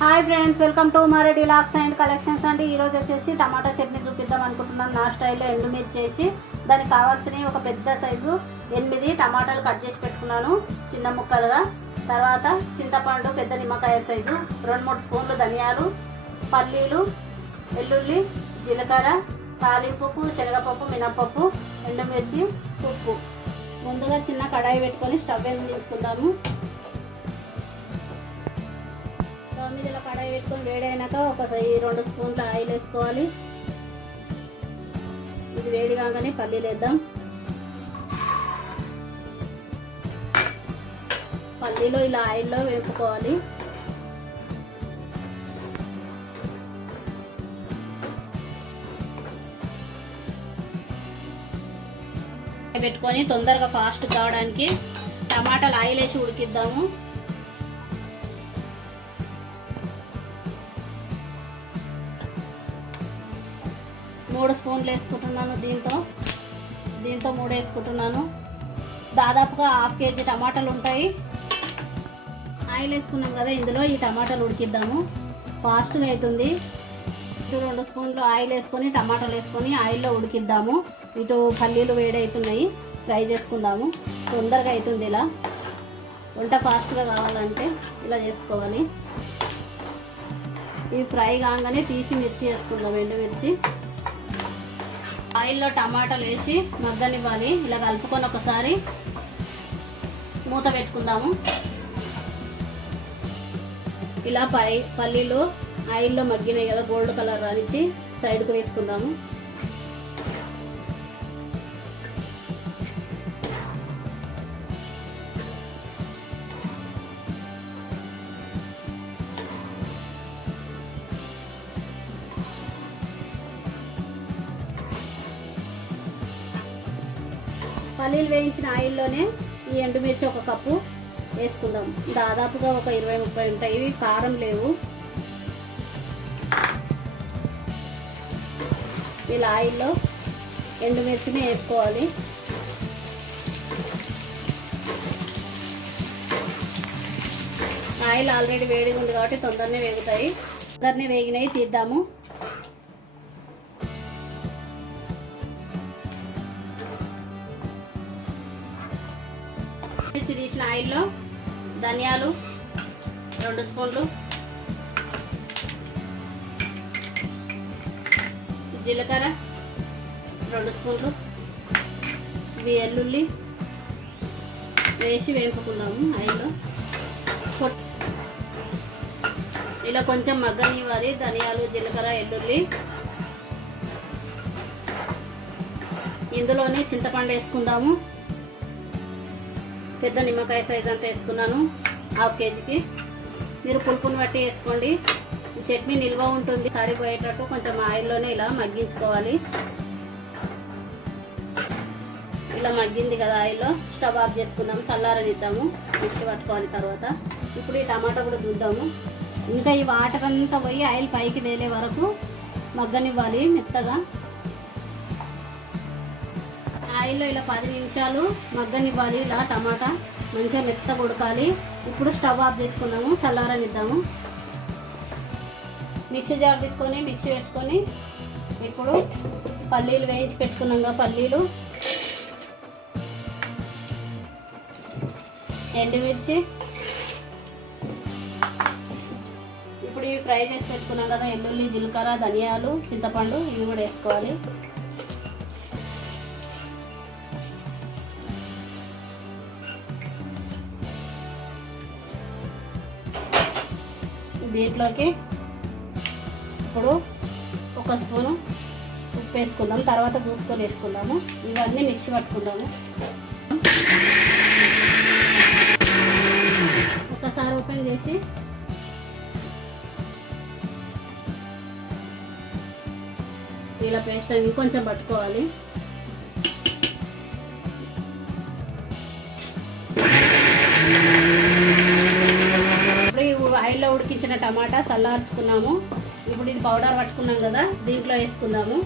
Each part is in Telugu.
Hi friends, welcome to Mareddy lakhs and collections అండి. ఈరోజు వచ్చేసి టమాటా చట్నీ చూపిద్దాం అనుకుంటున్నాను. నా స్టైల్లో ఎండుమిర్చి చేసి దానికి కావాల్సినవి ఒక పెద్ద సైజు 8 టమాటాలు కట్ చేసి పెట్టుకున్నాను చిన్న ముక్కలుగా. తర్వాత చింతపండు పెద్ద నిమ్మకాయ సైజు, 2-3 స్పూన్లు ధనియాలు, పల్లీలు, వెల్లుల్లి, జీలకర్ర, తాలింపుకు శనగపప్పు, మినపప్పు, ఎండుమిర్చి, ఉప్పు. ముందుగా చిన్న కడాయి పెట్టుకొని స్టవ్ వెలిగించుకుందాము. స్టవ్ మీద ఇలా కడాయి పెట్టుకొని వేడైనాక ఒక 2 స్పూన్ల ఆయిల్ వేసుకోవాలి. ఇది వేడి కాగానే పల్లీలు వేద్దాం. పల్లీలు ఇలా ఆయిల్లో వేపుకోవాలి. పెట్టుకొని తొందరగా ఫాస్ట్ కావడానికి టమాటాలు ఆయిల్ వేసి ఉడికిద్దాము. మూడు స్పూన్లు వేసుకుంటున్నాను. దీంతో 3 వేసుకుంటున్నాను. దాదాపుగా 1/2 కేజీ టమాటాలు ఉంటాయి. ఆయిల్ వేసుకున్నాం కదా, ఇందులో ఈ టమాటాలు ఉడికిద్దాము. ఫాస్ట్గా అవుతుంది. 2 స్పూన్లు ఆయిల్ వేసుకొని టమాటాలు వేసుకొని ఆయిల్లో ఉడికిద్దాము. ఇటు పల్లీలు వేడి అవుతున్నాయి, ఫ్రై చేసుకుందాము. తొందరగా అవుతుంది. ఇలా వంట ఫాస్ట్గా కావాలంటే ఇలా చేసుకోవాలి. ఇవి ఫ్రై కాగానే తీసి మిర్చి వేసుకుందాం, ఎండుమిర్చి. ఆయిల్లో టమాటాలు వేసి మగ్గనివ్వాలి. ఇలా కలుపుకొని ఒకసారి మూత పెట్టుకుందాము. ఇలా పల్లీలు ఆయిల్లో మగ్గినాయి కదా, గోల్డ్ కలర్ రానిచ్చి సైడ్కి వేసుకుందాము. పల్లీలు వేయించిన ఆయిల్లోనే ఈ ఎండుమిర్చి 1 కప్పు వేసుకుందాం. దాదాపుగా ఒక 20-30 ఉంటాయి. ఇవి కారం లేవు. ఇలా ఆయిల్లో ఎండుమిర్చిని వేసుకోవాలి. ఆయిల్ ఆల్రెడీ వేడిగా ఉంది కాబట్టి తొందరనే వేగుతాయి. తొందరనే వేగినవి తీద్దాము. మిర్చి తీసిన ఆయిల్లో ధనియాలు 2 స్పూన్లు, జీలకర్ర 2 స్పూన్లు, వెల్లుల్లి వేసి వేపుకుందాము ఆయిల్లో. ఇలా కొంచెం మగ్గనివ్వాలి. ధనియాలు, జీలకర్ర, వెల్లుల్లి. ఇందులోనే చింతపండు వేసుకుందాము. పెద్ద నిమ్మకాయ సైజ్ అంతా వేసుకున్నాను 1/2 కేజీకి. మీరు పులుపుని బట్టి వేసుకోండి. చట్నీ నిల్వ ఉంటుంది. తడిపోయేటట్టు కొంచెం ఆయిల్లోనే ఇలా మగ్గించుకోవాలి. ఇలా మగ్గింది కదా ఆయిల్లో, స్టవ్ ఆఫ్ చేసుకుందాము. చల్లారనిద్దాము. మిక్సీ పట్టుకోవాలి. తర్వాత ఇప్పుడు ఈ టమాటా కూడా చూద్దాము. ఇంకా ఈ వాటర్ అంతా పోయి ఆయిల్ పైకి తేలే వరకు మగ్గనివ్వాలి మెత్తగా. ఆయిల్లో ఇలా 10 నిమిషాలు మగ్గనివ్వాలి. ఇలా టమాటా మంచిగా మెత్తగా ఉడకాలి. ఇప్పుడు స్టవ్ ఆఫ్ చేసుకున్నాము. చల్లారనిద్దాము. మిక్సీ జార్ తీసుకొని మిక్సీ పెట్టుకొని ఇప్పుడు పల్లీలు వేయించి పెట్టుకున్నాం. పల్లీలు, ఎండుమిర్చి, ఇప్పుడు ఇవి ఫ్రై చేసి పెట్టుకున్నాం కదా, వెల్లుల్లి, జీలకర్ర, ధనియాలు, చింతపండు, ఇవి కూడా వేసుకోవాలి. దీంట్లోకి ఇప్పుడు 1 స్పూను ఉప్పు వేసుకుందాం. తర్వాత చూసుకొని వేసుకుందాము. ఇవన్నీ మిక్సీ పట్టుకుందాము. ఒకసారి ఓపెన్ చేసి ఇలా పేస్ట్ ఇంకొంచెం పట్టుకోవాలి. ఆయిల్లో ఉడికించిన టమాటా చల్లార్చుకున్నాము. ఇప్పుడు ఇది పౌడర్ పట్టుకున్నాం కదా, దీంట్లో వేసుకుందాము.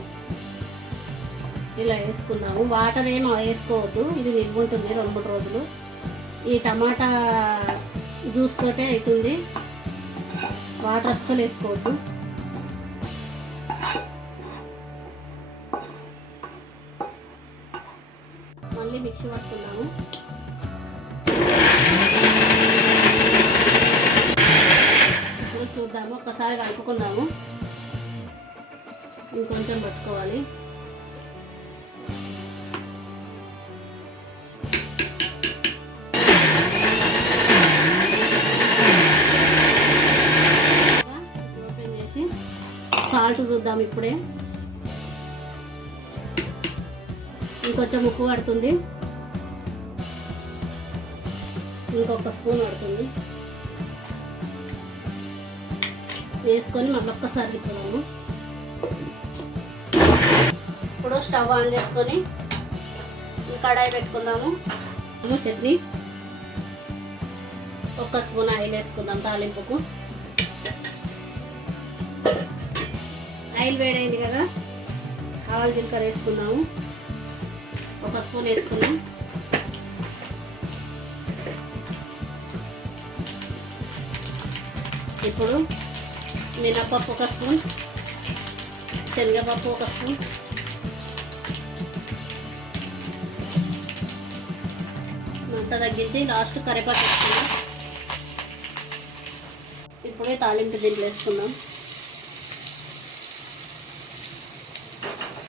ఇలా వేసుకున్నాము. వాటర్ ఏం వేసుకోవద్దు, ఇది నిల్వ ఉంటుంది 2-3 రోజులు. ఈ టమాటా జ్యూస్ తోటే అవుతుంది. వాటర్ అస్సలు వేసుకోవద్దు. మళ్ళీ మిక్సీ పట్టుకున్నాము. ఇప్పుడు చూద్దాము, ఒక్కసారి కలుపుకుందాము. ఇంకొంచెం పట్టుకోవాలి. ఓపెన్ చేసి సాల్ట్ చూద్దాం. ఇప్పుడే ఇంకొంచెం ఉప్పు పడుతుంది, ఇంకొక స్పూన్ పడుతుంది. వేసుకొని మళ్ళీ ఒక్కసారి తిప్పుదాము. ఇప్పుడు స్టవ్ ఆన్ చేసుకొని కడాయి పెట్టుకుందాము. చట్నీ ఒక స్పూన్ ఆయిల్ వేసుకుందాం తాలింపుకు. ఆయిల్ వేడైంది కదా, ఆవాలు జీలకర్ర వేసుకుందాము. ఒక స్పూన్ వేసుకున్నాం. ఇప్పుడు మినపప్పు ఒక స్పూన్, శనగపప్పు ఒక స్పూన్, మంట తగ్గించి లాస్ట్ కరివేపాకు వేసుకుందాం. ఇప్పుడే తాలింపు దీంట్లో వేసుకుందాం.